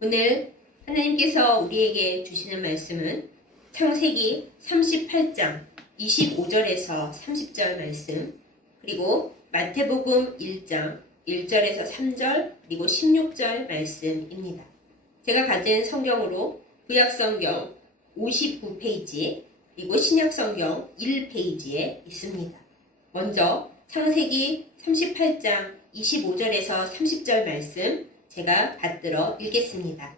오늘 하나님께서 우리에게 주시는 말씀은 창세기 38장 25절에서 30절 말씀, 그리고 마태복음 1장 1절에서 3절, 그리고 16절 말씀입니다. 제가 가진 성경으로 구약성경 59페이지, 그리고 신약성경 1페이지에 있습니다. 먼저 창세기 38장 25절에서 30절 말씀 제가 받들어 읽겠습니다.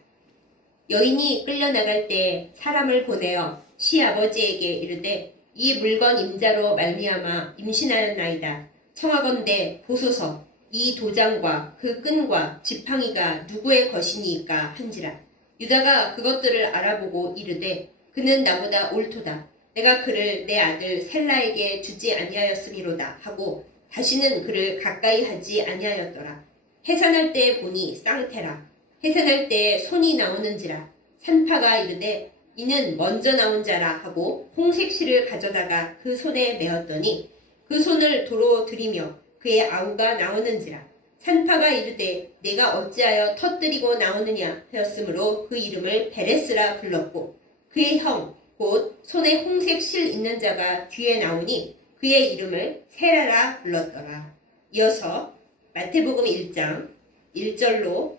여인이 끌려나갈 때 사람을 보내어 시아버지에게 이르되 이 물건 임자로 말미암아 임신하였나이다. 청하건대 보소서 이 도장과 그 끈과 지팡이가 누구의 것이니까 한지라. 유다가 그것들을 알아보고 이르되 그는 나보다 옳도다. 내가 그를 내 아들 셀라에게 주지 아니하였으리로다 하고 다시는 그를 가까이 하지 아니하였더라. 해산할 때 보니 쌍태라. 해산할 때 손이 나오는지라. 산파가 이르되 이는 먼저 나온 자라 하고 홍색실을 가져다가 그 손에 메었더니 그 손을 도로 들이며 그의 아우가 나오는지라. 산파가 이르되 내가 어찌하여 터뜨리고 나오느냐 하였으므로 그 이름을 베레스라 불렀고 그의 형 곧 손에 홍색 실 있는 자가 뒤에 나오니 그의 이름을 세라라 불렀더라. 이어서 마태복음 1장 1절로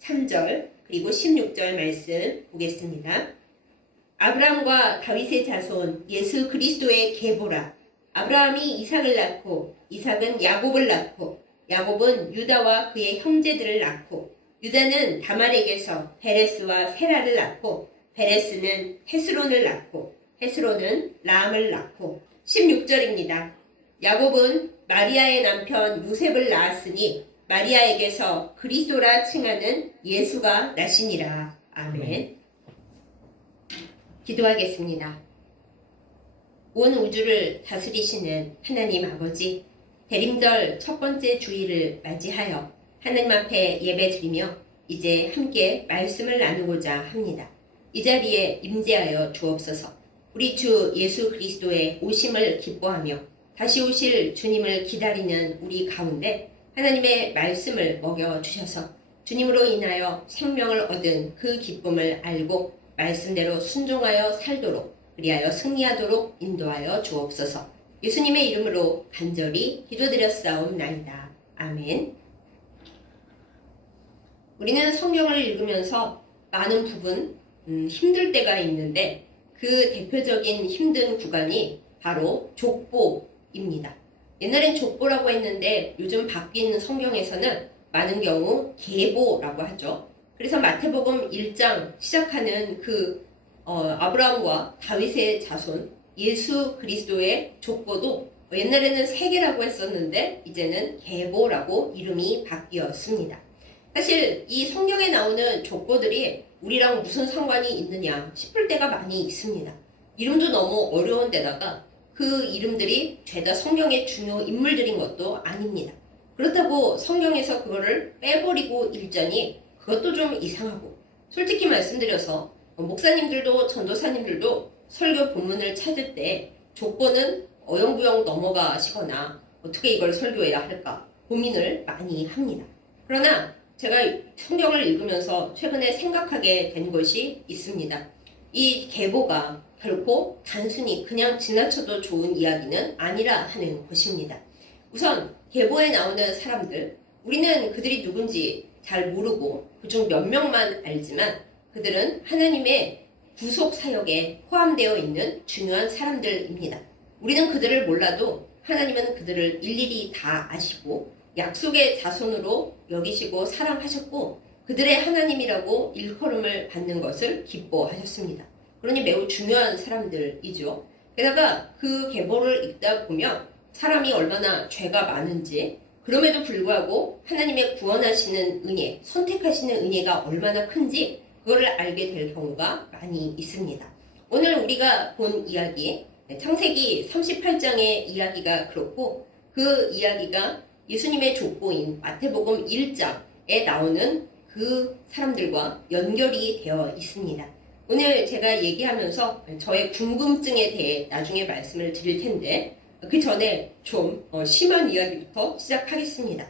3절 그리고 16절 말씀 보겠습니다. 아브라함과 다윗의 자손 예수 그리스도의 계보라. 아브라함이 이삭을 낳고 이삭은 야곱을 낳고 야곱은 유다와 그의 형제들을 낳고 유다는 다말에게서 베레스와 세라를 낳고 베레스는 헤스론을 낳고 헤스론은 람을 낳고 16절입니다. 야곱은 마리아의 남편 요셉을 낳았으니 마리아에게서 그리스도라 칭하는 예수가 나시니라. 아멘. 기도하겠습니다. 온 우주를 다스리시는 하나님 아버지, 대림절 첫 번째 주일을 맞이하여 하나님 앞에 예배드리며 이제 함께 말씀을 나누고자 합니다. 이 자리에 임재하여 주옵소서. 우리 주 예수 그리스도의 오심을 기뻐하며 다시 오실 주님을 기다리는 우리 가운데 하나님의 말씀을 먹여주셔서 주님으로 인하여 생명을 얻은 그 기쁨을 알고 말씀대로 순종하여 살도록 그리하여 승리하도록 인도하여 주옵소서. 예수님의 이름으로 간절히 기도드렸사옵나이다. 아멘. 우리는 성경을 읽으면서 많은 부분 힘들 때가 있는데 그 대표적인 힘든 구간이 바로 족보입니다. 옛날엔 족보라고 했는데 요즘 바뀐 성경에서는 많은 경우 계보라고 하죠. 그래서 마태복음 1장 시작하는 아브라함과 다윗의 자손 예수 그리스도의 족보도 옛날에는 세계라고 했었는데 이제는 계보라고 이름이 바뀌었습니다. 사실 이 성경에 나오는 족보들이 우리랑 무슨 상관이 있느냐 싶을 때가 많이 있습니다. 이름도 너무 어려운 데다가 그 이름들이 죄다 성경의 중요 인물들인 것도 아닙니다. 그렇다고 성경에서 그거를 빼버리고 읽자니 그것도 좀 이상하고, 솔직히 말씀드려서 목사님들도 전도사님들도 설교 본문을 찾을 때 족보는 어영부영 넘어가시거나 어떻게 이걸 설교해야 할까 고민을 많이 합니다. 그러나 제가 성경을 읽으면서 최근에 생각하게 된 것이 있습니다. 이 계보가 결코 단순히 그냥 지나쳐도 좋은 이야기는 아니라 하는 것입니다. 우선 계보에 나오는 사람들, 우리는 그들이 누군지 잘 모르고 그중 몇 명만 알지만 그들은 하나님의 구속 사역에 포함되어 있는 중요한 사람들입니다. 우리는 그들을 몰라도 하나님은 그들을 일일이 다 아시고 약속의 자손으로 여기시고 사랑하셨고 그들의 하나님이라고 일컬음을 받는 것을 기뻐하셨습니다. 그러니 매우 중요한 사람들이죠. 게다가 그 계보를 읽다 보면 사람이 얼마나 죄가 많은지, 그럼에도 불구하고 하나님의 구원하시는 은혜, 선택하시는 은혜가 얼마나 큰지 그거를 알게 될 경우가 많이 있습니다. 오늘 우리가 본 이야기, 창세기 38장의 이야기가 그렇고 그 이야기가 예수님의 족보인 마태복음 1장에 나오는 그 사람들과 연결이 되어 있습니다. 오늘 제가 얘기하면서 저의 궁금증에 대해 나중에 말씀을 드릴 텐데 그 전에 좀 심한 이야기부터 시작하겠습니다.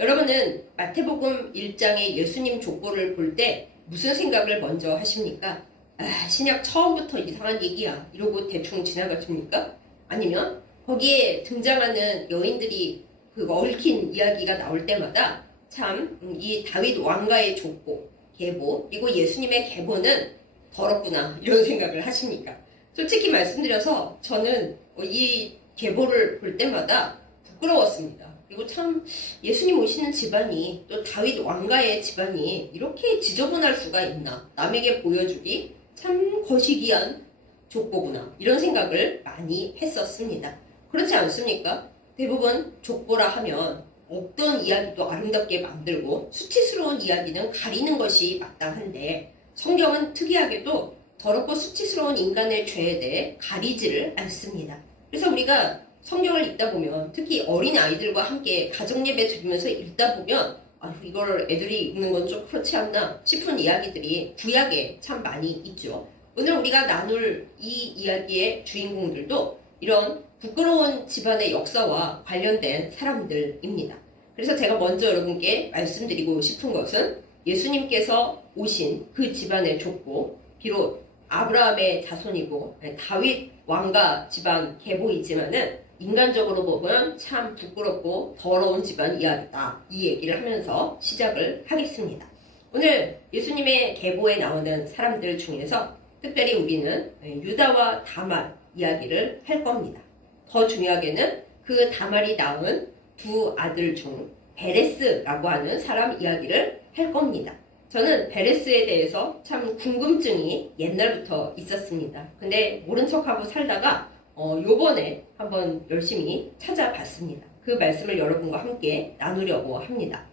여러분은 마태복음 1장의 예수님 족보를 볼 때 무슨 생각을 먼저 하십니까? 아, 신약 처음부터 이상한 얘기야. 이러고 대충 지나가십니까? 아니면 거기에 등장하는 여인들이 그 얽힌 이야기가 나올 때마다 참 이 다윗 왕가의 족보, 계보, 그리고 예수님의 계보는 더럽구나 이런 생각을 하십니까? 솔직히 말씀드려서 저는 이 계보를 볼 때마다 부끄러웠습니다. 그리고 참 예수님 오시는 집안이 또 다윗 왕가의 집안이 이렇게 지저분할 수가 있나, 남에게 보여주기 참 거시기한 족보구나 이런 생각을 많이 했었습니다. 그렇지 않습니까? 대부분 족보라 하면 없던 이야기도 아름답게 만들고 수치스러운 이야기는 가리는 것이 마땅한데, 성경은 특이하게도 더럽고 수치스러운 인간의 죄에 대해 가리지를 않습니다. 그래서 우리가 성경을 읽다 보면, 특히 어린 아이들과 함께 가정예배 드리면서 읽다 보면 이걸 애들이 읽는 건 좀 그렇지 않나 싶은 이야기들이 구약에 참 많이 있죠. 오늘 우리가 나눌 이 이야기의 주인공들도 이런 부끄러운 집안의 역사와 관련된 사람들입니다. 그래서 제가 먼저 여러분께 말씀드리고 싶은 것은, 예수님께서 오신 그 집안의 족보, 비록 아브라함의 자손이고 다윗 왕가 집안 계보이지만은 인간적으로 보면 참 부끄럽고 더러운 집안 이야기다, 이 얘기를 하면서 시작을 하겠습니다. 오늘 예수님의 계보에 나오는 사람들 중에서 특별히 우리는 유다와 다말 이야기를 할 겁니다. 더 중요하게는 그 다말이 낳은 두 아들 중 베레스라고 하는 사람 이야기를 할 겁니다. 저는 베레스에 대해서 참 궁금증이 옛날부터 있었습니다. 근데 모른 척하고 살다가 요번에 한번 열심히 찾아봤습니다. 그 말씀을 여러분과 함께 나누려고 합니다.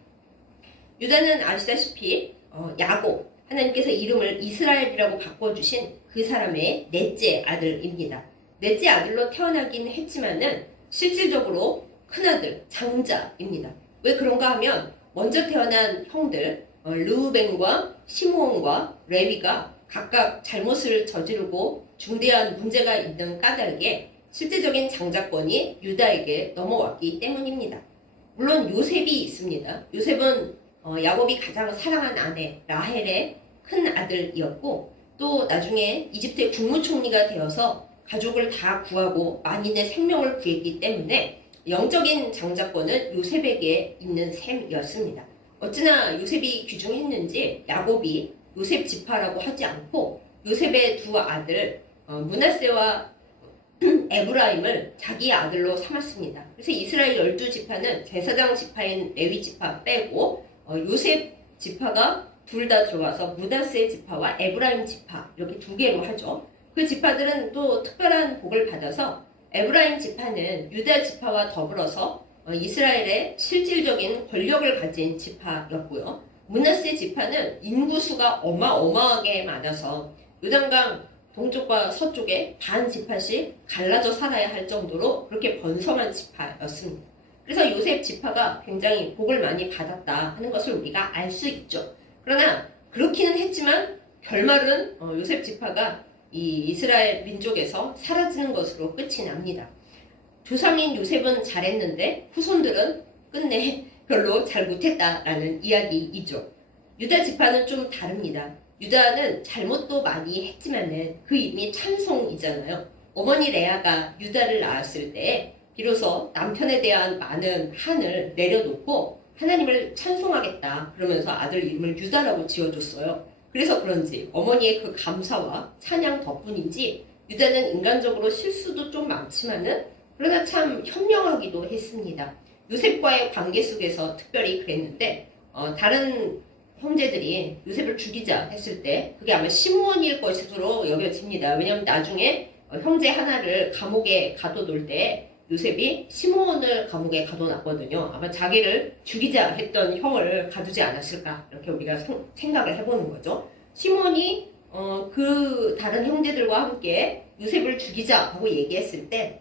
유다는 아시다시피 야곱, 하나님께서 이름을 이스라엘이라고 바꿔주신 그 사람의 넷째 아들입니다. 넷째 아들로 태어나긴 했지만은 실질적으로 큰아들, 장자입니다. 왜 그런가 하면 먼저 태어난 형들 르우벤과 시므온과 레위가 각각 잘못을 저지르고 중대한 문제가 있는 까닭에 실제적인 장자권이 유다에게 넘어왔기 때문입니다. 물론 요셉이 있습니다. 요셉은 야곱이 가장 사랑한 아내 라헬의 큰 아들이었고, 또 나중에 이집트의 국무총리가 되어서 가족을 다 구하고 만인의 생명을 구했기 때문에 영적인 장자권은 요셉에게 있는 셈이었습니다. 어찌나 요셉이 귀중했는지 야곱이 요셉 지파라고 하지 않고 요셉의 두 아들 므낫세와 에브라임을 자기의 아들로 삼았습니다. 그래서 이스라엘 12지파는 제사장 지파인 레위 지파 빼고 요셉 지파가 둘 다 들어와서 므낫세 지파와 에브라임 지파 이렇게 두 개로 하죠. 그 지파들은 또 특별한 복을 받아서 에브라임 지파는 유다 지파와 더불어서 이스라엘의 실질적인 권력을 가진 지파였고요. 므낫세 지파는 인구수가 어마어마하게 많아서 요단강 동쪽과 서쪽에 반 지파씩 갈라져 살아야 할 정도로 그렇게 번성한 지파였습니다. 그래서 요셉 지파가 굉장히 복을 많이 받았다 하는 것을 우리가 알 수 있죠. 그러나 그렇기는 했지만 결말은 요셉 지파가 이 이스라엘 민족에서 사라지는 것으로 끝이 납니다. 조상인 요셉은 잘했는데 후손들은 끝내 별로 잘 못했다라는 이야기이죠. 유다 지파는 좀 다릅니다. 유다는 잘못도 많이 했지만은 그 이름이 찬송이잖아요. 어머니 레아가 유다를 낳았을 때 비로소 남편에 대한 많은 한을 내려놓고 하나님을 찬송하겠다 그러면서 아들 이름을 유다라고 지어줬어요. 그래서 그런지 어머니의 그 감사와 찬양 덕분인지 유다는 인간적으로 실수도 좀 많지만은 그러나 참 현명하기도 했습니다. 요셉과의 관계 속에서 특별히 그랬는데 다른 형제들이 요셉을 죽이자 했을 때 그게 아마 시므온일 것으로 여겨집니다. 왜냐하면 나중에 형제 하나를 감옥에 가둬놓을 때 요셉이 시므온을 감옥에 가둬놨거든요. 아마 자기를 죽이자 했던 형을 가두지 않았을까 이렇게 우리가 생각을 해보는 거죠. 시므온이 그 다른 형제들과 함께 요셉을 죽이자 하고 얘기했을 때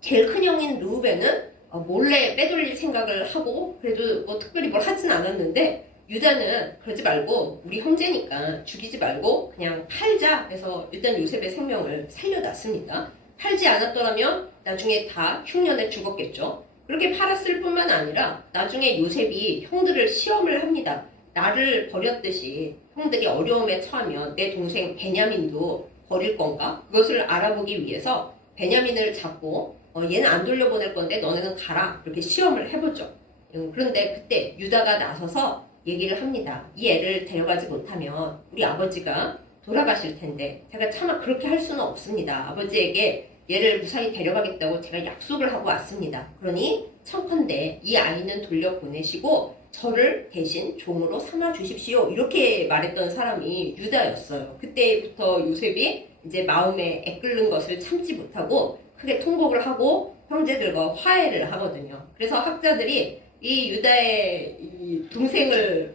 제일 큰 형인 르우벤은 몰래 빼돌릴 생각을 하고 그래도 뭐 특별히 뭘 하진 않았는데, 유다는 그러지 말고 우리 형제니까 죽이지 말고 그냥 팔자 해서 일단 요셉의 생명을 살려놨습니다. 팔지 않았더라면 나중에 다 흉년에 죽었겠죠. 그렇게 팔았을 뿐만 아니라 나중에 요셉이 형들을 시험을 합니다. 나를 버렸듯이 형들이 어려움에 처하면 내 동생 베냐민도 버릴 건가? 그것을 알아보기 위해서 베냐민을 잡고 얘는 안 돌려보낼 건데 너네는 가라. 그렇게 시험을 해보죠. 그런데 그때 유다가 나서서 얘기를 합니다. 이 애를 데려가지 못하면 우리 아버지가 돌아가실 텐데 제가 차마 그렇게 할 수는 없습니다. 아버지에게 얘를 무사히 데려가겠다고 제가 약속을 하고 왔습니다. 그러니 청컨대 이 아이는 돌려보내시고 저를 대신 종으로 삼아 주십시오. 이렇게 말했던 사람이 유다였어요. 그때부터 요셉이 이제 마음에 애끓는 것을 참지 못하고 크게 통곡을 하고 형제들과 화해를 하거든요. 그래서 학자들이 이 유다의 이 동생을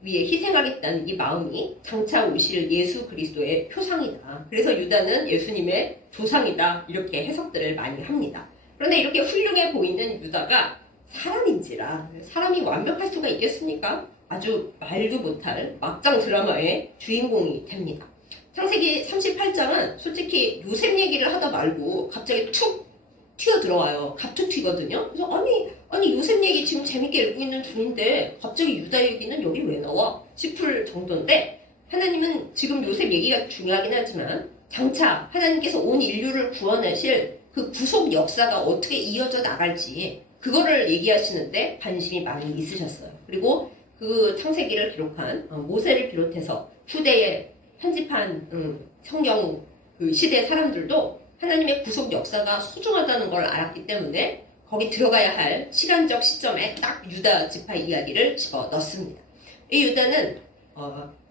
위해 희생하겠다는 이 마음이 장차 오실 예수 그리스도의 표상이다. 그래서 유다는 예수님의 조상이다. 이렇게 해석들을 많이 합니다. 그런데 이렇게 훌륭해 보이는 유다가 사람인지라 사람이 완벽할 수가 있겠습니까? 아주 말도 못할 막장 드라마의 주인공이 됩니다. 창세기 38장은 솔직히 요셉 얘기를 하다 말고 갑자기 툭 튀어 들어와요. 갑툭 튀거든요. 그래서 아니 요셉 얘기 지금 재밌게 읽고 있는 중인데 갑자기 유다 얘기는 여기 왜 나와? 싶을 정도인데 하나님은 지금 요셉 얘기가 중요하긴 하지만 장차 하나님께서 온 인류를 구원하실 그 구속 역사가 어떻게 이어져 나갈지 그거를 얘기하시는데 관심이 많이 있으셨어요. 그리고 그 창세기를 기록한 모세를 비롯해서 후대에 편집한 성경 그 시대 사람들도 하나님의 구속 역사가 소중하다는 걸 알았기 때문에 거기 들어가야 할 시간적 시점에 딱 유다 지파 이야기를 집어 넣습니다. 이 유다는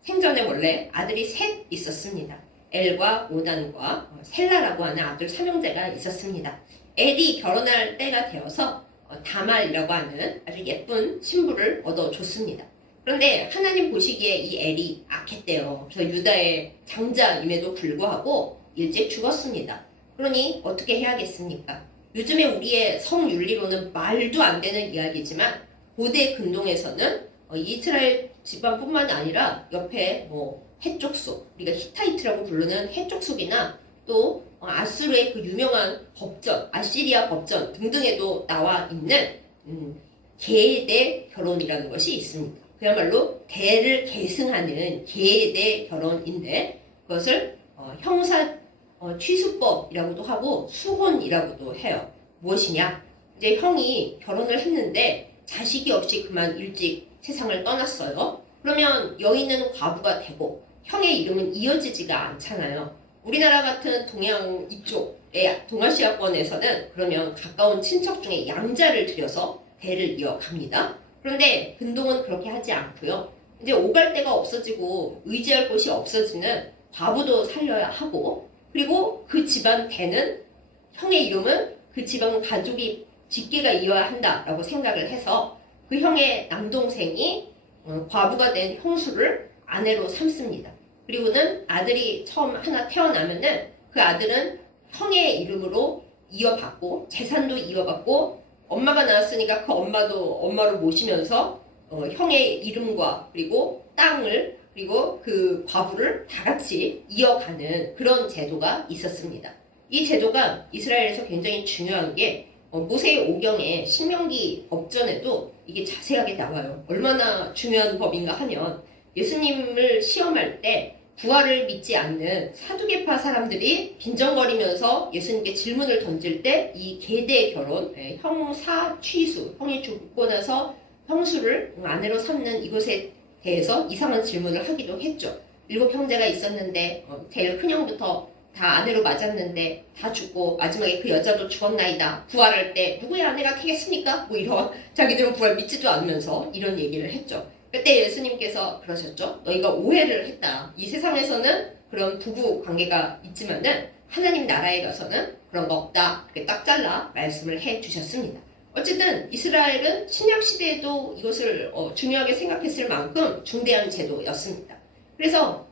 생전에 원래 아들이 셋 있었습니다. 엘과 오난과 셀라라고 하는 아들 삼형제가 있었습니다. 엘이 결혼할 때가 되어서 다말이라고 하는 아주 예쁜 신부를 얻어줬습니다. 그런데 하나님 보시기에 이 엘이 악했대요. 그래서 유다의 장자임에도 불구하고 일찍 죽었습니다. 그러니 어떻게 해야겠습니까? 요즘에 우리의 성윤리로는 말도 안 되는 이야기지만 고대 근동에서는 이스라엘 집안뿐만 아니라 옆에 해족속, 우리가 히타이트라고 부르는 해족속이나 또 아수르의 그 유명한 법전, 아시리아 법전 등등에도 나와 있는 계대 결혼이라는 것이 있습니다. 그야말로 대를 계승하는 계대 결혼인데 그것을 형사 취수법이라고도 하고 수혼이라고도 해요. 무엇이냐? 이제 형이 결혼을 했는데 자식이 없이 그만 일찍 세상을 떠났어요. 그러면 여인은 과부가 되고 형의 이름은 이어지지가 않잖아요. 우리나라 같은 동양 이쪽의 동아시아권에서는 그러면 가까운 친척 중에 양자를 들여서 대를 이어갑니다. 그런데 근동은 그렇게 하지 않고요. 이제 오갈 데가 없어지고 의지할 곳이 없어지는 과부도 살려야 하고 그리고 그 집안 대는 형의 이름은 그 집안 가족이 직계가 이어야 한다라고 생각을 해서 그 형의 남동생이 과부가 된 형수를 아내로 삼습니다. 그리고는 아들이 처음 하나 태어나면은 그 아들은 형의 이름으로 이어받고 재산도 이어받고 엄마가 낳았으니까 그 엄마도 엄마로 모시면서 형의 이름과 그리고 땅을 그리고 그 과부를 다 같이 이어가는 그런 제도가 있었습니다. 이 제도가 이스라엘에서 굉장히 중요한 게 모세의 오경에 신명기 법전에도 이게 자세하게 나와요. 얼마나 중요한 법인가 하면 예수님을 시험할 때 부활을 믿지 않는 사두개파 사람들이 빈정거리면서 예수님께 질문을 던질 때 이 계대 결혼, 형사 취수, 형이 죽고 나서 형수를 아내로 삼는 이것에 대해서 이상한 질문을 하기도 했죠. 7형제가 있었는데 제일 큰형부터 다 아내로 맞았는데 다 죽고 마지막에 그 여자도 죽었나이다. 부활할 때 누구의 아내가 되겠습니까? 이런 자기들은 부활 믿지도 않으면서 이런 얘기를 했죠. 그때 예수님께서 그러셨죠. 너희가 오해를 했다. 이 세상에서는 그런 부부 관계가 있지만은 하나님 나라에 가서는 그런 거 없다. 이렇게 딱 잘라 말씀을 해 주셨습니다. 어쨌든 이스라엘은 신약 시대에도 이것을 중요하게 생각했을 만큼 중대한 제도였습니다. 그래서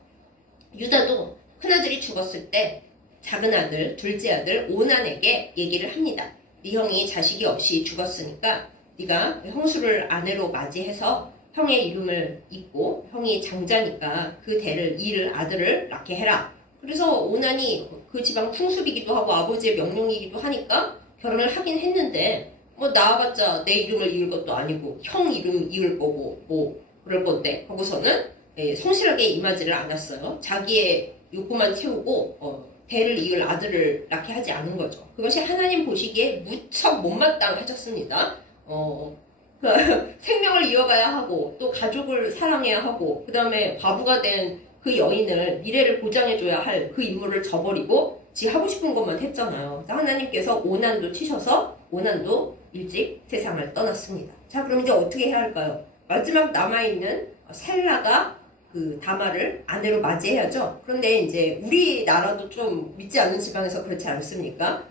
유다도 큰아들이 죽었을 때 작은 아들, 둘째 아들 오난에게 얘기를 합니다. 네 형이 자식이 없이 죽었으니까 네가 형수를 아내로 맞이해서 형의 이름을 잇고 형이 장자니까 그 대를 이을 아들을 낳게 해라. 그래서 오난이 그 집안 풍습이기도 하고 아버지의 명령이기도 하니까 결혼을 하긴 했는데 나와봤자 내 이름을 이을 것도 아니고 형 이름 이을 거고 그럴 건데 거기서는 성실하게 임하지를 않았어요. 자기의 욕구만 채우고 대를 이을 아들을 낳게 하지 않은 거죠. 그것이 하나님 보시기에 무척 못마땅하셨습니다. 그 생명을 이어가야 하고 또 가족을 사랑해야 하고 그 다음에 과부가 된 그 여인을 미래를 보장해줘야 할 그 임무를 저버리고 지 하고 싶은 것만 했잖아요. 하나님께서 오난도 치셔서 오난도 일찍 세상을 떠났습니다. 자, 그럼 이제 어떻게 해야 할까요? 마지막 남아있는 셀라가 그 다말을 아내로 맞이해야죠. 그런데 이제 우리나라도 좀 믿지 않는 지방에서 그렇지 않습니까?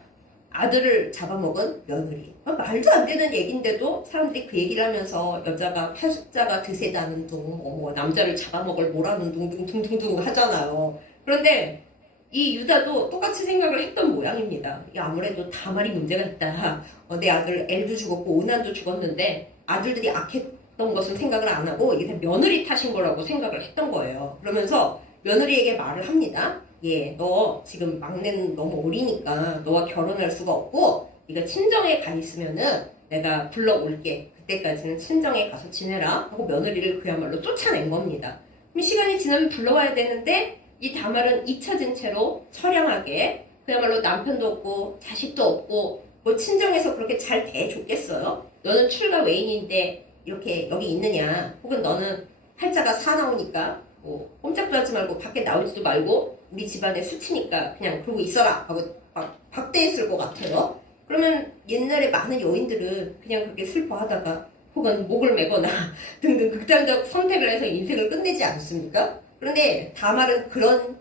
아들을 잡아먹은 며느리. 말도 안 되는 얘기인데도 사람들이 그 얘기를 하면서 여자가 팔숫자가 드세다는 둥, 남자를 잡아먹을 뭐라는 둥둥둥둥둥 하잖아요. 그런데 이 유다도 똑같이 생각을 했던 모양입니다. 아무래도 다말이 문제가 있다. 내 아들 엘도 죽었고 오난도 죽었는데 아들들이 악했던 것은 생각을 안 하고 이게 며느리 탓인 거라고 생각을 했던 거예요. 그러면서 며느리에게 말을 합니다. 너 지금 막내는 너무 어리니까 너와 결혼할 수가 없고 네가 친정에 가 있으면은 내가 불러올게. 그때까지는 친정에 가서 지내라 하고 며느리를 그야말로 쫓아낸 겁니다. 그럼 시간이 지나면 불러와야 되는데 이 다말은 잊혀진 채로 처량하게 그야말로 남편도 없고 자식도 없고 뭐 친정에서 그렇게 잘 대해줬겠어요? 너는 출가 외인인데 이렇게 여기 있느냐? 혹은 너는 팔자가 사나우니까 뭐 꼼짝도 하지 말고 밖에 나오지도 말고 우리 집안에 수치니까 그냥 그러고 있어라 하고 막 박대했을 것 같아요. 그러면 옛날에 많은 여인들은 그냥 그렇게 슬퍼하다가 혹은 목을 매거나 등등 극단적 선택을 해서 인생을 끝내지 않습니까? 그런데 다말은 그런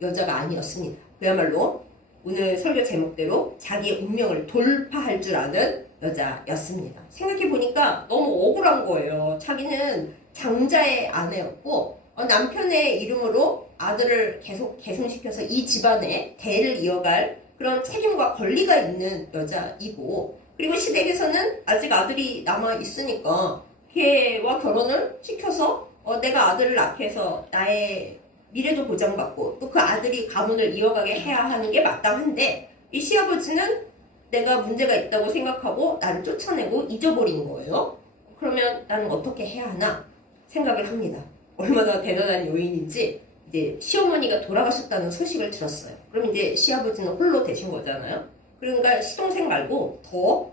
여자가 아니었습니다. 그야말로 오늘 설교 제목대로 자기의 운명을 돌파할 줄 아는 여자였습니다. 생각해보니까 너무 억울한 거예요. 자기는 장자의 아내였고 남편의 이름으로 아들을 계속 계승시켜서 이 집안의 대를 이어갈 그런 책임과 권리가 있는 여자이고 그리고 시댁에서는 아직 아들이 남아있으니까 걔와 결혼을 시켜서 내가 아들을 낳게 해서 나의 미래도 보장받고 또 그 아들이 가문을 이어가게 해야 하는 게 마땅한데 이 시아버지는 내가 문제가 있다고 생각하고 나를 쫓아내고 잊어버린 거예요. 그러면 나는 어떻게 해야 하나 생각을 합니다. 얼마나 대단한 요인인지 이제 시어머니가 돌아가셨다는 소식을 들었어요. 그럼 이제 시아버지는 홀로 되신 거잖아요. 그러니까 시동생 말고 더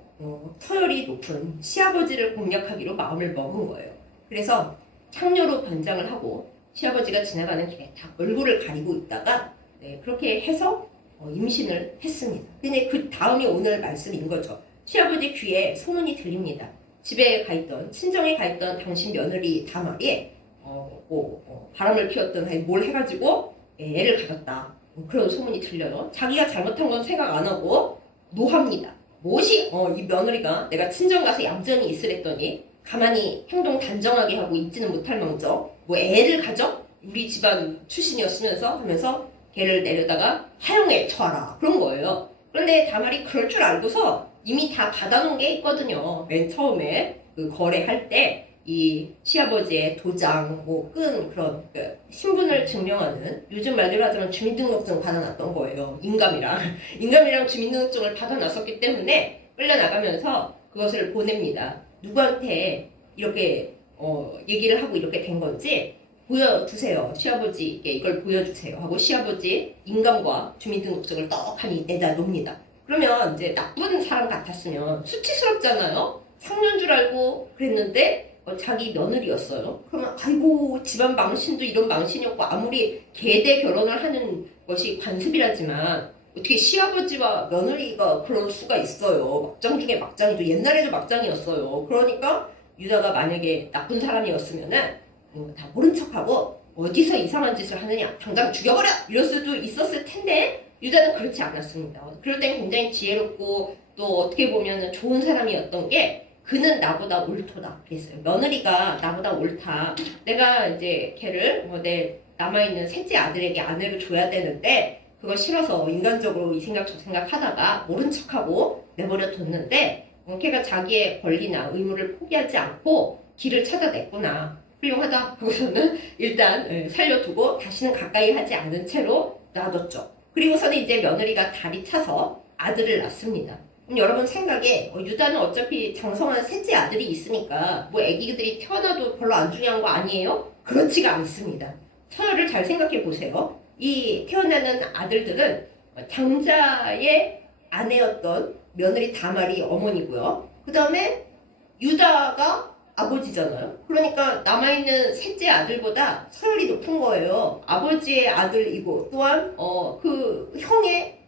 터열이 높은 시아버지를 공략하기로 마음을 먹은 거예요. 그래서 창녀로 변장을 하고 시아버지가 지나가는 길에 다 얼굴을 가리고 있다가 그렇게 해서 임신을 했습니다. 근데 그 다음이 오늘 말씀인 거죠. 시아버지 귀에 소문이 들립니다. 집에 가 있던 친정에 가 있던 당신 며느리 다말이 바람을 피웠던 뭘 해가지고 애를 가졌다. 그런 소문이 들려요. 자기가 잘못한 건 생각 안 하고 노합니다. 무엇이 이 며느리가 내가 친정 가서 얌전히 있으랬더니 가만히 행동 단정하게 하고 있지는 못할 망정 뭐 애를 가져? 우리 집안 출신이었으면서 하면서 걔를 내려다가 하영에 처하라 그런 거예요. 그런데 다말이 그럴 줄 알고서 이미 다 받아놓은 게 있거든요. 맨 처음에 그 거래할 때 이 시아버지의 도장, 그런 신분을 증명하는 요즘 말대로 하자면 주민등록증 받아놨던 거예요. 인감이랑 주민등록증을 받아놨었기 때문에 끌려나가면서 그것을 보냅니다. 누구한테 이렇게 얘기를 하고 이렇게 된 건지 보여주세요. 시아버지께 이걸 보여주세요 하고 시아버지 인감과 주민등록증을 떡하니 내다 놉니다. 그러면 이제 나쁜 사람 같았으면 수치스럽잖아요. 상년 줄 알고 그랬는데 자기 며느리였어요. 그러면 아이고 집안 망신도 이런 망신이었고 아무리 계대 결혼을 하는 것이 관습이라지만 어떻게 시아버지와 며느리가 그럴 수가 있어요. 막장 중에 막장이죠. 옛날에도 막장이었어요. 그러니까 유다가 만약에 나쁜 사람이었으면은 다 모른 척하고 어디서 이상한 짓을 하느냐 당장 죽여버려 이럴 수도 있었을 텐데 유다는 그렇지 않았습니다. 그럴 땐 굉장히 지혜롭고 또 어떻게 보면 좋은 사람이었던 게 그는 나보다 옳도다 그랬어요. 며느리가 나보다 옳다. 내가 이제 걔를 내 남아있는 셋째 아들에게 아내로 줘야 되는데 그거 싫어서 인간적으로 이 생각 저 생각 하다가 모른 척하고 내버려 뒀는데 걔가 자기의 권리나 의무를 포기하지 않고 길을 찾아냈구나. 훌륭하다 하고서는 일단 살려두고 다시는 가까이 하지 않은 채로 놔뒀죠. 그리고서는 이제 며느리가 다리 차서 아들을 낳습니다. 그럼 여러분 생각에 유다는 어차피 장성한 셋째 아들이 있으니까 뭐 아기들이 태어나도 별로 안 중요한 거 아니에요? 그렇지가 않습니다. 서열을 잘 생각해 보세요. 이 태어나는 아들들은 장자의 아내였던 며느리 다말이 어머니고요. 그 다음에 유다가 아버지잖아요. 그러니까 남아있는 셋째 아들보다 서열이 높은 거예요. 아버지의 아들이고 또한 그 형의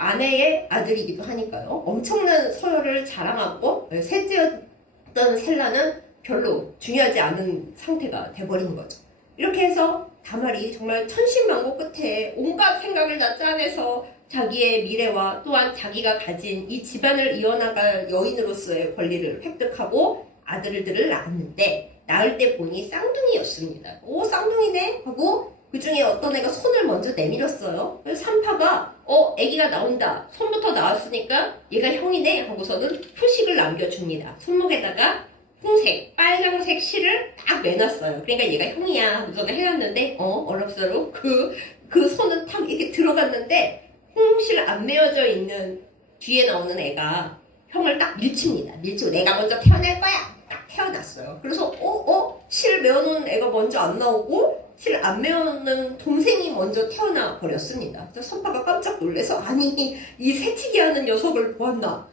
아내의 아들이기도 하니까요. 엄청난 서열을 자랑하고 셋째였던 셀라는 별로 중요하지 않은 상태가 돼버린 거죠. 이렇게 해서 다말이 정말 천신만고 끝에 온갖 생각을 다 짜내서 자기의 미래와 또한 자기가 가진 이 집안을 이어나갈 여인으로서의 권리를 획득하고 아들들을 낳았는데 낳을 때 보니 쌍둥이였습니다. 오, 쌍둥이네 하고 그 중에 어떤 애가 손을 먼저 내밀었어요. 그래서 산파가 아기가 나온다. 손부터 나왔으니까 얘가 형이네 하고서는 표식을 남겨줍니다. 손목에다가 홍색, 빨강색 실을 딱 매놨어요. 그러니까 얘가 형이야 하고서는 해놨는데 어렵사로 그 손은 탁 이렇게 들어갔는데 홍실 안 매어져 있는 뒤에 나오는 애가 형을 딱 밀칩니다. 밀치고 내가 먼저 태어날 거야. 딱 태어났어요. 그래서 실 매어놓은 애가 먼저 안 나오고 실 안 매어놓는 동생이 먼저 태어나 버렸습니다. 그래서 선파가 깜짝 놀라서 아니 이 새치기 하는 녀석을 보았나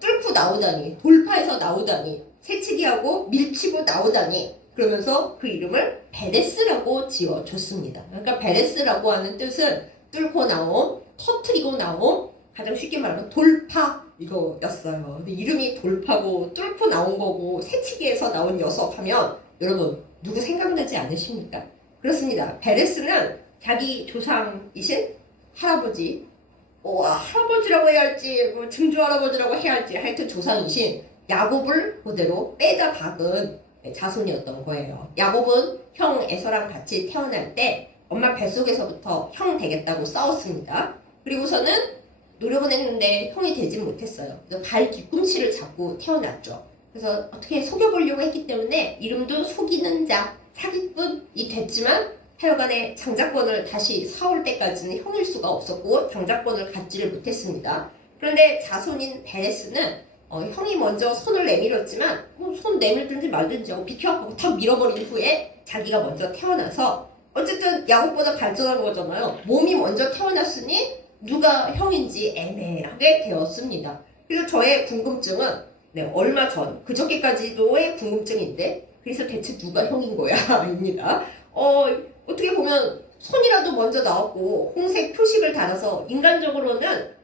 뚫고 나오다니 돌파해서 나오다니 새치기하고 밀치고 나오다니 그러면서 그 이름을 베레스라고 지어줬습니다. 그러니까 베레스라고 하는 뜻은 뚫고 나옴, 터트리고 나옴, 가장 쉽게 말하면 돌파 이거였어요. 근데 이름이 돌파고 뚫고 나온 거고 새치기에서 나온 녀석 하면 여러분 누구 생각나지 않으십니까? 그렇습니다. 베레스는 자기 조상이신 할아버지, 할아버지라고 해야 할지 뭐 증조 할아버지라고 해야 할지 하여튼 조상이신 야곱을 그대로 빼다 박은 자손이었던 거예요. 야곱은 형 에서랑 같이 태어날 때 엄마 뱃속에서부터 형 되겠다고 싸웠습니다. 그리고서는 노력은 했는데 형이 되진 못했어요. 그래서 발 뒤꿈치를 잡고 태어났죠. 그래서 어떻게 속여보려고 했기 때문에 이름도 속이는 자, 사기꾼이 됐지만 하여간에 장자권을 다시 사올 때까지는 형일 수가 없었고 장자권을 갖지를 못했습니다. 그런데 자손인 베레스는 형이 먼저 손을 내밀었지만 손 내밀든지 말든지 하고 비켜 하고 탁 밀어버린 후에 자기가 먼저 태어나서 어쨌든 야곱보다 발전한 거잖아요. 몸이 먼저 태어났으니 누가 형인지 애매하게 되었습니다. 그래서 저의 궁금증은 얼마 전 그저께까지도의 궁금증인데 그래서 대체 누가 형인 거야 입니다. 어떻게 보면 손이라도 먼저 나왔고 홍색 표식을 달아서 인간적으로는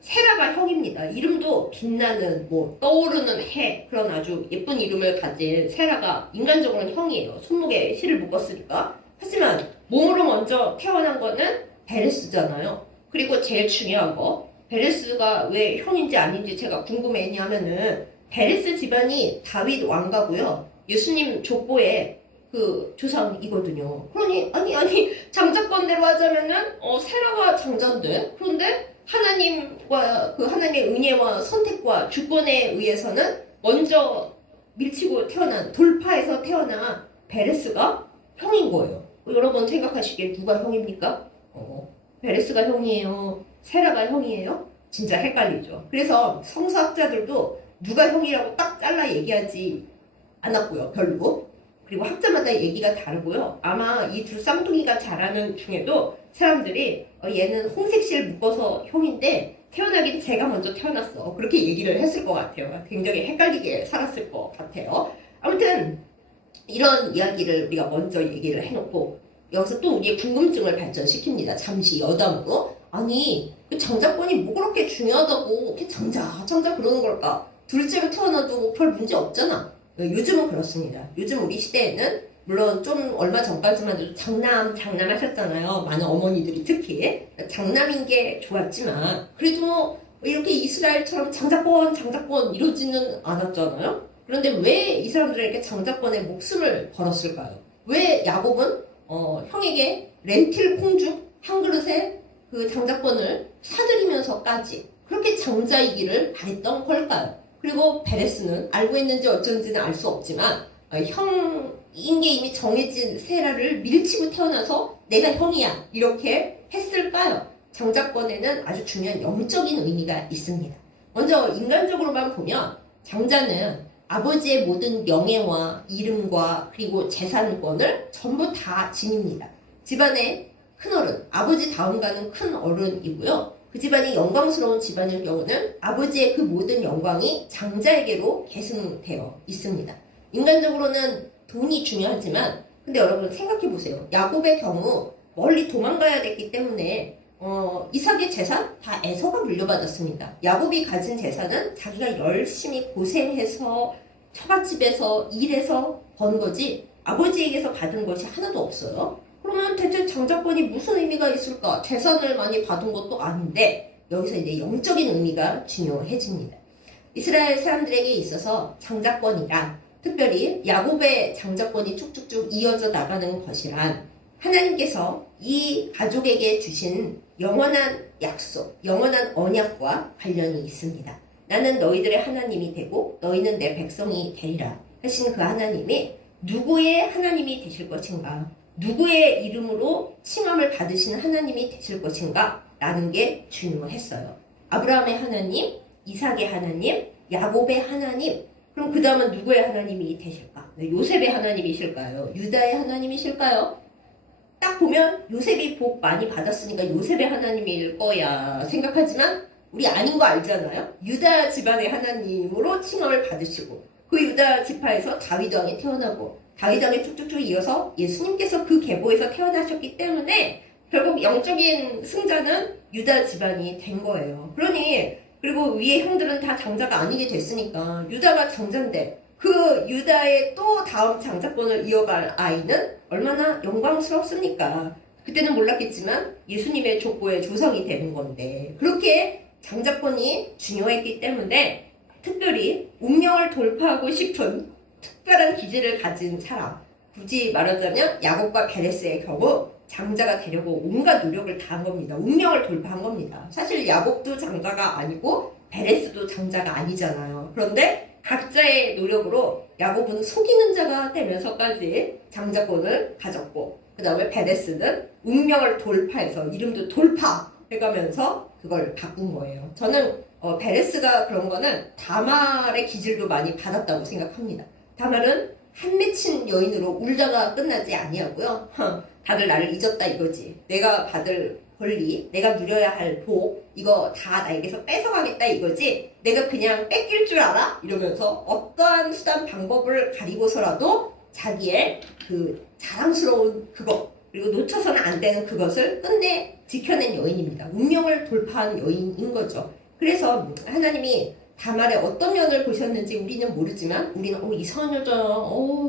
세라가 형입니다. 이름도 빛나는 떠오르는 해 그런 아주 예쁜 이름을 가진 세라가 인간적으로는 형이에요. 손목에 실을 묶었으니까. 하지만 몸으로 먼저 태어난 거는 베레스잖아요. 그리고 제일 중요한 거 베레스가 왜 형인지 아닌지 제가 궁금해하냐면은 베레스 집안이 다윗 왕가고요. 예수님 족보의 그 조상이거든요. 그러니 아니 장자권대로 하자면은 세라가 장자인데 그런데 하나님과 하나님의 은혜와 선택과 주권에 의해서는 먼저 밀치고 태어난 돌파해서 태어난 베레스가 형인 거예요. 여러분 생각하시기에 누가 형입니까? 베레스가 형이에요? 세라가 형이에요? 진짜 헷갈리죠. 그래서 성서학자들도 누가 형이라고 딱 잘라 얘기하지 않았고요. 별로. 그리고 학자마다 얘기가 다르고요. 아마 이 두 쌍둥이가 자라는 중에도 사람들이 얘는 홍색실 묶어서 형인데 태어나긴 제가 먼저 태어났어. 그렇게 얘기를 했을 것 같아요. 굉장히 헷갈리게 살았을 것 같아요. 아무튼 이런 이야기를 우리가 먼저 얘기를 해놓고 여기서 또 우리의 궁금증을 발전시킵니다. 잠시 여담으로. 아니 장자권이 뭐 그렇게 중요하다고 이렇게 장자 그러는 걸까? 둘째로 태어나도 별 문제 없잖아. 요즘은 그렇습니다. 요즘 우리 시대에는 물론 좀 얼마 전까지만 해도 장남 하셨잖아요. 많은 어머니들이 특히 장남인 게 좋았지만 그래도 이렇게 이스라엘처럼 장자권 이러지는 않았잖아요. 그런데 왜 이 사람들은 이렇게 장자권에 목숨을 걸었을까요? 왜 야곱은 형에게 렌틸 콩죽 한 그릇에 그 장자권을 사들이면서까지 그렇게 장자이기를 바랬던 걸까요? 그리고 베레스는 알고 있는지 어쩐지는 알 수 없지만 형인 게 이미 정해진 세라를 밀치고 태어나서 내가 형이야 이렇게 했을까요? 장자권에는 아주 중요한 영적인 의미가 있습니다. 먼저 인간적으로만 보면 장자는 아버지의 모든 명예와 이름과 그리고 재산권을 전부 다 지닙니다. 집안의 큰어른, 아버지 다음 가는 큰 어른이고요. 그 집안이 영광스러운 집안일 경우는 아버지의 그 모든 영광이 장자에게로 계승되어 있습니다. 인간적으로는 돈이 중요하지만 근데 여러분 생각해 보세요. 야곱의 경우 멀리 도망가야 됐기 때문에 이삭의 재산 다 에서가 물려받았습니다. 야곱이 가진 재산은 자기가 열심히 고생해서 처갓집에서 일해서 번 거지 아버지에게서 받은 것이 하나도 없어요. 그러면 대체 장자권이 무슨 의미가 있을까? 재산을 많이 받은 것도 아닌데 여기서 이제 영적인 의미가 중요해집니다. 이스라엘 사람들에게 있어서 장자권이란 특별히 야곱의 장자권이 쭉쭉쭉 이어져 나가는 것이란 하나님께서 이 가족에게 주신 영원한 약속, 영원한 언약과 관련이 있습니다. 나는 너희들의 하나님이 되고 너희는 내 백성이 되리라 하신 그 하나님이 누구의 하나님이 되실 것인가? 누구의 이름으로 칭함을 받으시는 하나님이 되실 것인가? 라는 게 중요했어요. 아브라함의 하나님, 이삭의 하나님, 야곱의 하나님, 그럼 그 다음은 누구의 하나님이 되실까? 요셉의 하나님이실까요? 유다의 하나님이실까요? 딱 보면 요셉이 복 많이 받았으니까 요셉의 하나님일 거야 생각하지만 우리 아닌 거 알잖아요. 유다 집안의 하나님으로 칭함을 받으시고 그 유다 지파에서 다윗 왕이 태어나고 다윗 왕이 쭉쭉쭉 이어서 예수님께서 그 계보에서 태어나셨기 때문에 결국 영적인 승자는 유다 집안이 된 거예요. 그리고 위에 형들은 다 장자가 아니게 됐으니까 유다가 장자인데 그 유다의 또 다음 장자권을 이어갈 아이는 얼마나 영광스럽습니까? 그때는 몰랐겠지만 예수님의 족보의 조상이 되는 건데 그렇게 장자권이 중요했기 때문에 특별히 운명을 돌파하고 싶은 특별한 기질을 가진 사람, 굳이 말하자면 야곱과 베레스의 경우 장자가 되려고 온갖 노력을 다한 겁니다. 운명을 돌파한 겁니다. 사실 야곱도 장자가 아니고 베레스도 장자가 아니잖아요. 그런데 각자의 노력으로 야곱은 속이는 자가 되면서까지 장자권을 가졌고 그 다음에 베레스는 운명을 돌파해서 이름도 돌파해가면서 그걸 바꾼 거예요. 저는 베레스가 그런 거는 다말의 기질도 많이 받았다고 생각합니다. 다말은 한 맺힌 여인으로 울다가 끝나지 아니하고요. 다들 나를 잊었다 이거지. 내가 받을 권리, 내가 누려야 할 복, 이거 다 나에게서 뺏어가겠다 이거지. 내가 그냥 뺏길 줄 알아? 이러면서 어떠한 수단 방법을 가리고서라도 자기의 그 자랑스러운 그것, 그리고 놓쳐서는 안 되는 그것을 끝내 지켜낸 여인입니다. 운명을 돌파한 여인인 거죠. 그래서 하나님이 다말의 어떤 면을 보셨는지 우리는 모르지만 우리는 이상한 여자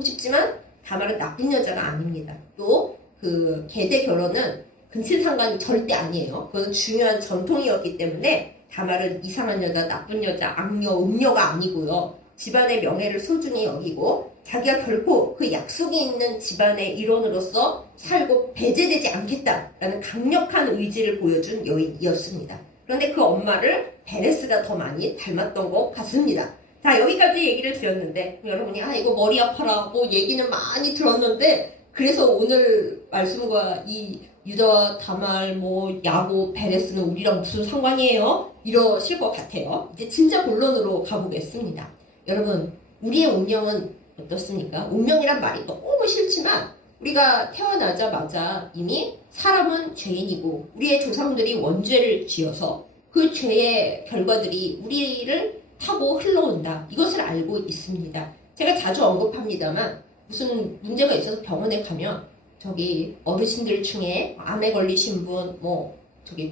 싶지만 다말은 나쁜 여자가 아닙니다. 또 그 계대 결혼은 근친상간이 절대 아니에요. 그건 중요한 전통이었기 때문에 다말은 이상한 여자, 나쁜 여자, 악녀, 음녀가 아니고요. 집안의 명예를 소중히 여기고 자기가 결코 그 약속이 있는 집안의 일원으로서 살고 배제되지 않겠다라는 강력한 의지를 보여준 여인이었습니다. 그런데 그 엄마를 베레스가 더 많이 닮았던 것 같습니다. 자, 여기까지 얘기를 드렸는데 여러분이 이거 머리 아파라 얘기는 많이 들었는데 그래서 오늘 말씀과 이 유다와 다말, 야곱, 베레스는 우리랑 무슨 상관이에요? 이러실 것 같아요. 이제 진짜 본론으로 가보겠습니다. 여러분, 우리의 운명은 어떻습니까? 운명이란 말이 너무 싫지만 우리가 태어나자마자 이미 사람은 죄인이고 우리의 조상들이 원죄를 지어서 그 죄의 결과들이 우리를 타고 흘러온다. 이것을 알고 있습니다. 제가 자주 언급합니다만 무슨 문제가 있어서 병원에 가면 저기 어르신들 중에 암에 걸리신 분,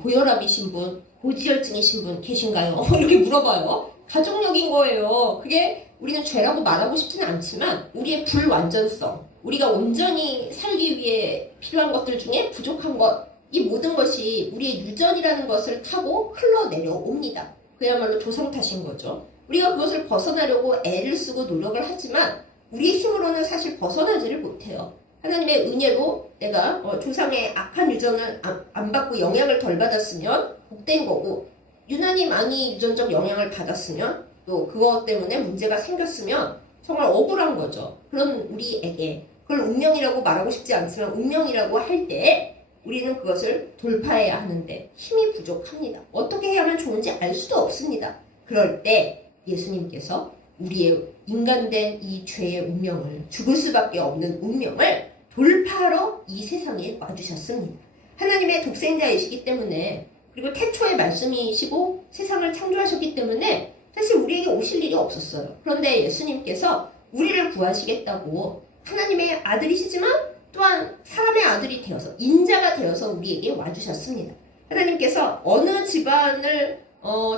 고혈압이신 분, 고지혈증이신 분 계신가요? 이렇게 물어봐요. 가족력인 거예요. 그게 우리는 죄라고 말하고 싶지는 않지만 우리의 불완전성, 우리가 온전히 살기 위해 필요한 것들 중에 부족한 것, 이 모든 것이 우리의 유전이라는 것을 타고 흘러내려옵니다. 그야말로 조상 탓인 거죠. 우리가 그것을 벗어나려고 애를 쓰고 노력을 하지만 우리의 힘으로는 사실 벗어나지를 못해요. 하나님의 은혜로 내가 조상의 악한 유전을 안 받고 영향을 덜 받았으면 복된 거고 유난히 많이 유전적 영향을 받았으면 또 그것 때문에 문제가 생겼으면 정말 억울한 거죠. 그런 우리에게 그걸 운명이라고 말하고 싶지 않지만 운명이라고 할 때 우리는 그것을 돌파해야 하는데 힘이 부족합니다. 어떻게 해야만 좋은지 알 수도 없습니다. 그럴 때 예수님께서 우리의 인간된 이 죄의 운명을, 죽을 수밖에 없는 운명을 돌파하러 이 세상에 와주셨습니다. 하나님의 독생자이시기 때문에, 그리고 태초의 말씀이시고 세상을 창조하셨기 때문에 사실 우리에게 오실 일이 없었어요. 그런데 예수님께서 우리를 구하시겠다고 하나님의 아들이시지만 또한 사람의 아들이 되어서, 인자가 되어서 우리에게 와주셨습니다. 하나님께서 어느 집안을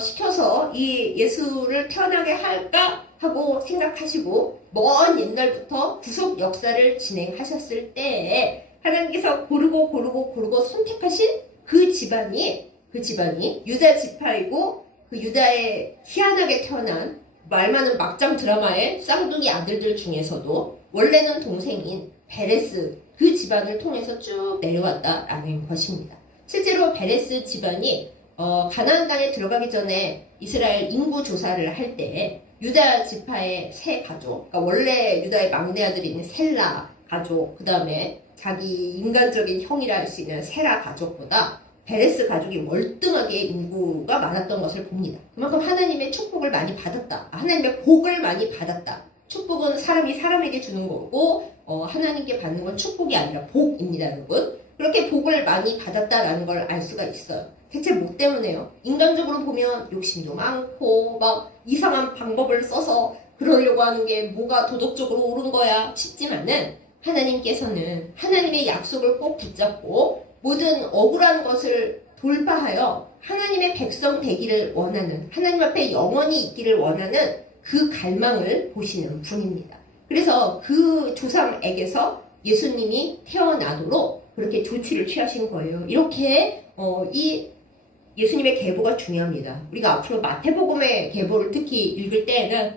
시켜서 이 예수를 태어나게 할까 하고 생각하시고 먼 옛날부터 구속 역사를 진행하셨을 때에 하나님께서 고르고 선택하신 그 집안이 유다 지파이고, 그 유다의 희한하게 태어난 말 많은 막장 드라마의 쌍둥이 아들들 중에서도 원래는 동생인 베레스, 그 집안을 통해서 쭉 내려왔다라는 것입니다. 실제로 베레스 집안이 가나안 땅에 들어가기 전에 이스라엘 인구 조사를 할 때 유다 지파의 세 가족, 그러니까 원래 유다의 막내 아들인 셀라 가족, 그 다음에 자기 인간적인 형이라 할 수 있는 세라 가족보다 베레스 가족이 월등하게 인구가 많았던 것을 봅니다. 그만큼 하나님의 축복을 많이 받았다. 하나님의 복을 많이 받았다. 축복은 사람이 사람에게 주는 거고 하나님께 받는 건 축복이 아니라 복입니다, 여러분. 그렇게 복을 많이 받았다라는 걸 알 수가 있어요. 대체 뭐 때문에요? 인간적으로 보면 욕심도 많고 막 이상한 방법을 써서 그러려고 하는 게 뭐가 도덕적으로 옳은 거야 싶지만은, 하나님께서는 하나님의 약속을 꼭 붙잡고 모든 억울한 것을 돌파하여 하나님의 백성 되기를 원하는, 하나님 앞에 영원히 있기를 원하는 그 갈망을 보시는 분입니다. 그래서 그 조상에게서 예수님이 태어나도록 그렇게 조치를 취하신 거예요. 이렇게 이 예수님의 계보가 중요합니다. 우리가 앞으로 마태복음의 계보를 특히 읽을 때에는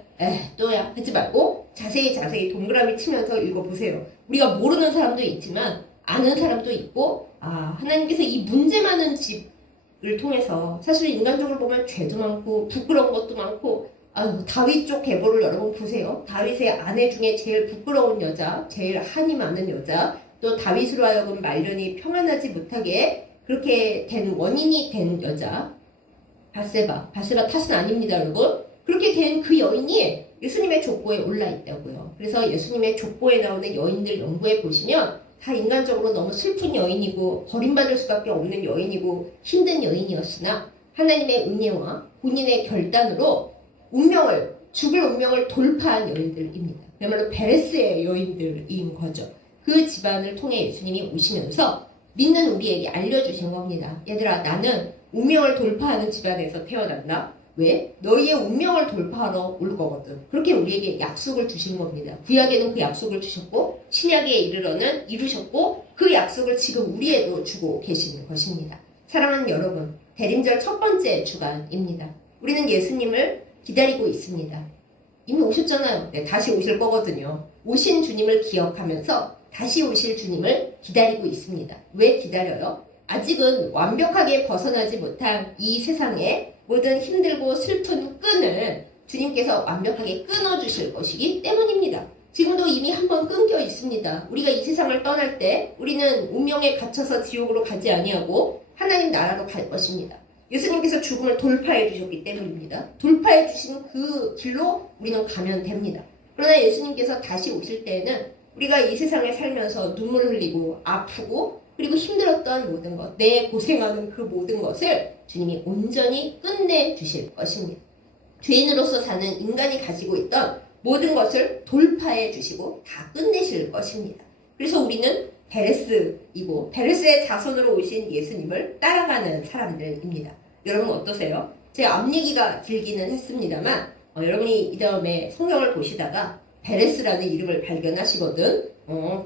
또야 하지 말고 자세히 동그라미 치면서 읽어보세요. 우리가 모르는 사람도 있지만 아는 사람도 있고, 하나님께서 이 문제 많은 집을 통해서, 사실 인간적으로 보면 죄도 많고 부끄러운 것도 많고, 다윗 쪽 계보를 여러분 보세요. 다윗의 아내 중에 제일 부끄러운 여자, 제일 한이 많은 여자, 또 다윗으로 하여금 말년이 평안하지 못하게 그렇게 된 원인이 된 여자, 바세바 탓은 아닙니다, 여러분. 그렇게 된 그 여인이 예수님의 족보에 올라 있다고요. 그래서 예수님의 족보에 나오는 여인들 연구해 보시면 다 인간적으로 너무 슬픈 여인이고 버림받을 수밖에 없는 여인이고 힘든 여인이었으나 하나님의 은혜와 본인의 결단으로 죽을 운명을 돌파한 여인들입니다. 그야말로 베레스의 여인들인 거죠. 그 집안을 통해 예수님이 오시면서 믿는 우리에게 알려주신 겁니다. 얘들아, 나는 운명을 돌파하는 집안에서 태어났나? 왜? 너희의 운명을 돌파하러 올 거거든. 그렇게 우리에게 약속을 주신 겁니다. 구약에는 그 약속을 주셨고 신약에 이르러는 이루셨고, 그 약속을 지금 우리에도 주고 계시는 것입니다. 사랑하는 여러분, 대림절 첫 번째 주간입니다. 우리는 예수님을 기다리고 있습니다. 이미 오셨잖아요. 네, 다시 오실 거거든요. 오신 주님을 기억하면서 다시 오실 주님을 기다리고 있습니다. 왜 기다려요? 아직은 완벽하게 벗어나지 못한 이 세상의 모든 힘들고 슬픈 끈을 주님께서 완벽하게 끊어주실 것이기 때문입니다. 지금도 이미 한번 끊겨 있습니다. 우리가 이 세상을 떠날 때 우리는 운명에 갇혀서 지옥으로 가지 아니하고 하나님 나라로 갈 것입니다. 예수님께서 죽음을 돌파해 주셨기 때문입니다. 돌파해 주신 그 길로 우리는 가면 됩니다. 그러나 예수님께서 다시 오실 때에는 우리가 이 세상에 살면서 눈물 흘리고 아프고 그리고 힘들었던 모든 것, 내 고생하는 그 모든 것을 주님이 온전히 끝내주실 것입니다. 죄인으로서 사는 인간이 가지고 있던 모든 것을 돌파해 주시고 다 끝내실 것입니다. 그래서 우리는 베레스이고 베레스의 자손으로 오신 예수님을 따라가는 사람들입니다. 여러분 어떠세요? 제 앞 얘기가 길기는 했습니다만 여러분이 이 다음에 성경을 보시다가 베레스라는 이름을 발견하시거든.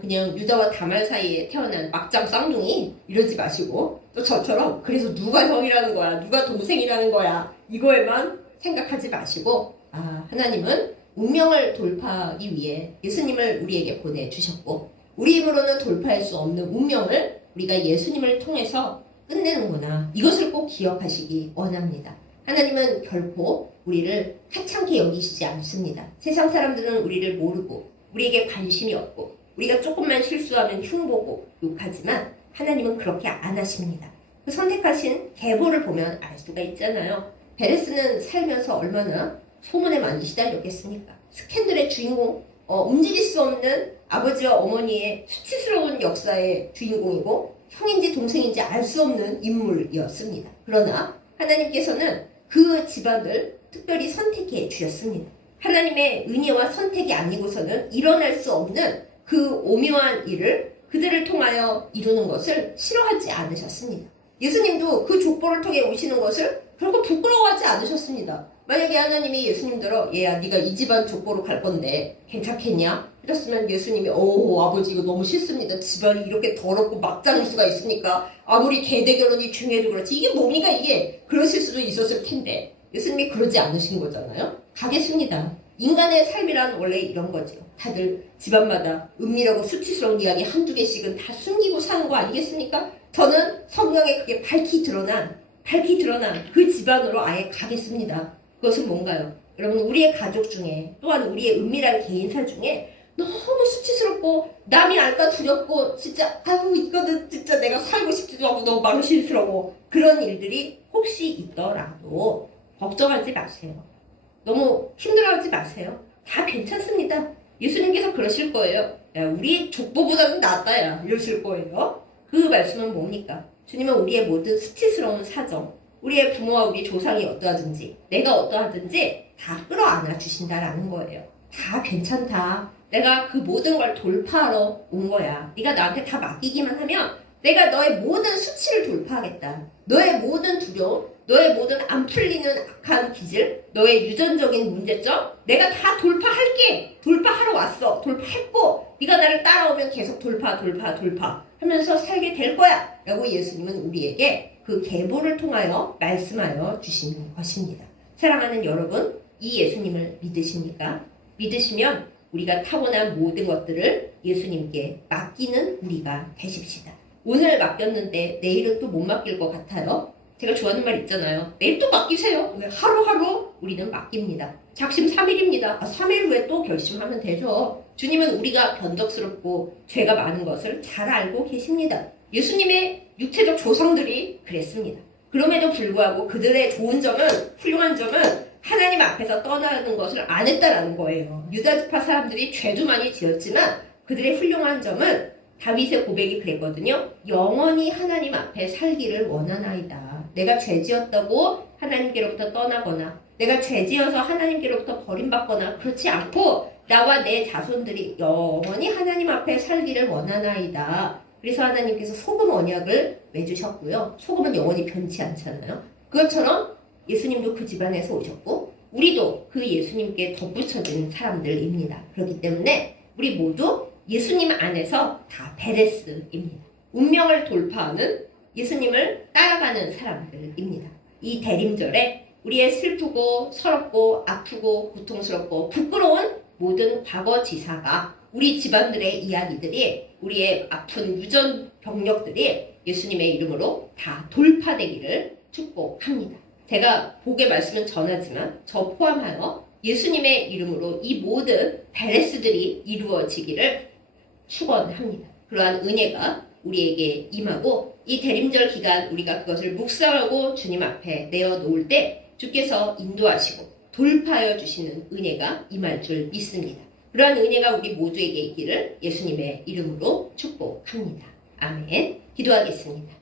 그냥 유다와 다말 사이에 태어난 막장 쌍둥이 이러지 마시고, 또 저처럼 그래서 누가 형이라는 거야, 누가 동생이라는 거야, 이거에만 생각하지 마시고, 하나님은 운명을 돌파하기 위해 예수님을 우리에게 보내주셨고, 우리 힘으로는 돌파할 수 없는 운명을 우리가 예수님을 통해서 끝내는구나, 이것을 꼭 기억하시기 원합니다. 하나님은 결코 우리를 하찮게 여기시지 않습니다. 세상 사람들은 우리를 모르고 우리에게 관심이 없고 우리가 조금만 실수하면 흉보고 욕하지만, 하나님은 그렇게 안 하십니다. 그 선택하신 계보를 보면 알 수가 있잖아요. 베레스는 살면서 얼마나 소문에 많이 시달렸겠습니까? 스캔들의 주인공, 움직일 수 없는 아버지와 어머니의 수치스러운 역사의 주인공이고 형인지 동생인지 알 수 없는 인물이었습니다. 그러나 하나님께서는 그 집안을 특별히 선택해 주셨습니다. 하나님의 은혜와 선택이 아니고서는 일어날 수 없는 그 오묘한 일을 그들을 통하여 이루는 것을 싫어하지 않으셨습니다. 예수님도 그 족보를 통해 오시는 것을 결코 부끄러워하지 않으셨습니다. 만약에 하나님이 예수님들어 얘야 네가 이 집안 족보로 갈 건데 괜찮겠냐? 이랬으면 예수님이 아버지 이거 너무 싫습니다. 집안이 이렇게 더럽고 막장일 수가 있으니까 아무리 대대결혼이 중요해도 그렇지 이게 뭡니까 이게 그러실 수도 있었을 텐데 예수님이 그러지 않으신 거잖아요. 가겠습니다. 인간의 삶이란 원래 이런 거죠. 다들 집안마다 은밀하고 수치스러운 이야기 한두 개씩은 다 숨기고 사는 거 아니겠습니까? 저는 성경에 그게 밝히 드러난 그 집안으로 아예 가겠습니다. 그것은 뭔가요? 여러분 우리의 가족 중에 또한 우리의 은밀한 개인사 중에 너무 수치스럽고 남이 알까 두렵고 진짜 이거는 진짜 내가 살고 싶지도 않고 너무 망신스러워 그런 일들이 혹시 있더라도 걱정하지 마세요. 너무 힘들어하지 마세요. 다 괜찮습니다. 예수님께서 그러실 거예요. 야, 우리 족보보다는 낫다 야 이러실 거예요. 그 말씀은 뭡니까? 주님은 우리의 모든 수치스러운 사정, 우리의 부모와 우리 조상이 어떠하든지 내가 어떠하든지 다 끌어안아 주신다라는 거예요. 다 괜찮다. 내가 그 모든 걸 돌파하러 온 거야. 네가 나한테 다 맡기기만 하면 내가 너의 모든 수치를 돌파하겠다. 너의 모든 두려움, 너의 모든 안 풀리는 악한 기질, 너의 유전적인 문제점 내가 다 돌파할게. 돌파하러 왔어. 돌파했고 네가 나를 따라오면 계속 돌파 하면서 살게 될 거야. 라고 예수님은 우리에게 그 계보를 통하여 말씀하여 주시는 것입니다. 사랑하는 여러분, 이 예수님을 믿으십니까? 믿으시면 우리가 타고난 모든 것들을 예수님께 맡기는 우리가 되십시다. 오늘 맡겼는데 내일은 또 못 맡길 것 같아요. 제가 좋아하는 말 있잖아요. 내일 또 맡기세요. 하루하루 우리는 맡깁니다. 작심 3일입니다. 3일 후에 또 결심하면 되죠. 주님은 우리가 변덕스럽고 죄가 많은 것을 잘 알고 계십니다. 예수님의 육체적 조상들이 그랬습니다. 그럼에도 불구하고 그들의 좋은 점은, 훌륭한 점은 하나님 앞에서 떠나는 것을 안 했다라는 거예요. 유다지파 사람들이 죄도 많이 지었지만 그들의 훌륭한 점은 다윗의 고백이 그랬거든요. 영원히 하나님 앞에 살기를 원하나이다. 내가 죄 지었다고 하나님께로부터 떠나거나 내가 죄 지어서 하나님께로부터 버림받거나 그렇지 않고 나와 내 자손들이 영원히 하나님 앞에 살기를 원하나이다. 그래서 하나님께서 소금 언약을 맺으셨고요. 소금은 영원히 변치 않잖아요. 그것처럼 예수님도 그 집안에서 오셨고 우리도 그 예수님께 덧붙여진 사람들입니다. 그렇기 때문에 우리 모두 예수님 안에서 다 베레스입니다. 운명을 돌파하는 예수님을 따라가는 사람들입니다. 이 대림절에 우리의 슬프고 서럽고 아프고 고통스럽고 부끄러운 모든 과거지사가 우리 집안들의 이야기들이 우리의 아픈 유전 병력들이 예수님의 이름으로 다 돌파되기를 축복합니다. 제가 복의 말씀은 전하지만 저 포함하여 예수님의 이름으로 이 모든 베레스들이 이루어지기를 축원합니다. 그러한 은혜가 우리에게 임하고 이 대림절 기간 우리가 그것을 묵상하고 주님 앞에 내어놓을 때 주께서 인도하시고 돌파하여 주시는 은혜가 임할 줄 믿습니다. 그러한 은혜가 우리 모두에게 있기를 예수님의 이름으로 축복합니다. 아멘. 기도하겠습니다.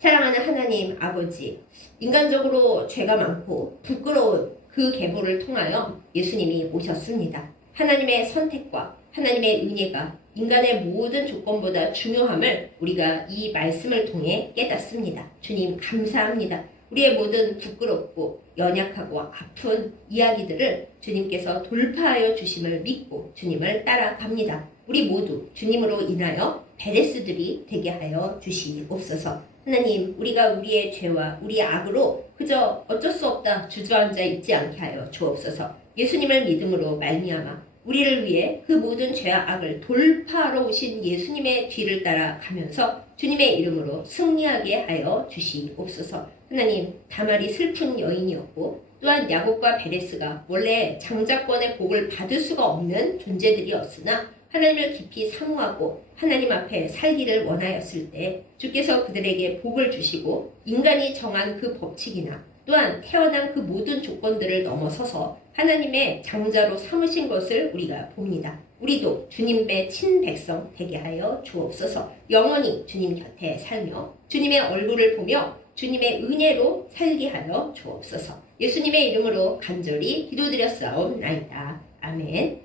사랑하는 하나님 아버지, 인간적으로 죄가 많고 부끄러운 그 계보를 통하여 예수님이 오셨습니다. 하나님의 선택과 하나님의 은혜가 인간의 모든 조건보다 중요함을 우리가 이 말씀을 통해 깨닫습니다. 주님 감사합니다. 우리의 모든 부끄럽고 연약하고 아픈 이야기들을 주님께서 돌파하여 주심을 믿고 주님을 따라갑니다. 우리 모두 주님으로 인하여 베레스들이 되게 하여 주시옵소서. 하나님, 우리가 우리의 죄와 우리의 악으로 그저 어쩔 수 없다 주저앉아 있지 않게 하여 주옵소서. 예수님을 믿음으로 말미암아 우리를 위해 그 모든 죄와 악을 돌파하러 오신 예수님의 뒤를 따라가면서 주님의 이름으로 승리하게 하여 주시옵소서. 하나님, 다말이 슬픈 여인이었고 또한 야곱과 베레스가 원래 장자권의 복을 받을 수가 없는 존재들이었으나 하나님을 깊이 사모하고 하나님 앞에 살기를 원하였을 때 주께서 그들에게 복을 주시고 인간이 정한 그 법칙이나 또한 태어난 그 모든 조건들을 넘어서서 하나님의 장자로 삼으신 것을 우리가 봅니다. 우리도 주님의 친백성 되게 하여 주옵소서. 영원히 주님 곁에 살며 주님의 얼굴을 보며 주님의 은혜로 살게 하여 주옵소서. 예수님의 이름으로 간절히 기도드렸사옵나이다. 아멘.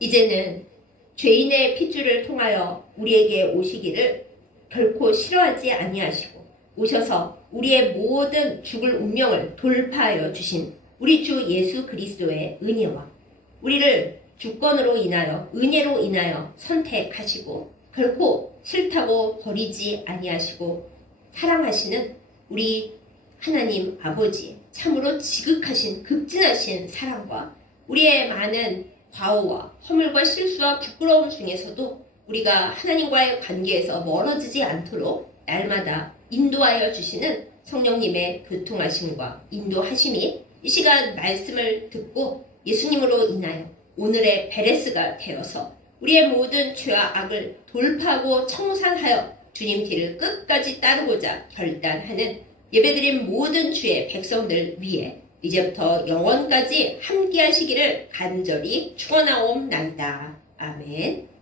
이제는 죄인의 핏줄을 통하여 우리에게 오시기를 결코 싫어하지 아니하시고 오셔서 우리의 모든 죽을 운명을 돌파하여 주신 우리 주 예수 그리스도의 은혜와 우리를 주권으로 인하여 은혜로 인하여 선택하시고 결코 싫다고 버리지 아니하시고 사랑하시는 우리 하나님 아버지 참으로 지극하신 극진하신 사랑과 우리의 많은 과오와 허물과 실수와 부끄러움 중에서도 우리가 하나님과의 관계에서 멀어지지 않도록 날마다 인도하여 주시는 성령님의 교통하심과 인도하심이 이 시간 말씀을 듣고 예수님으로 인하여 오늘의 베레스가 되어서 우리의 모든 죄와 악을 돌파하고 청산하여 주님 뒤를 끝까지 따르고자 결단하는 예배드린 모든 주의 백성들 위해 이제부터 영원까지 함께 하시기를 간절히 축원하옵나이다. 아멘.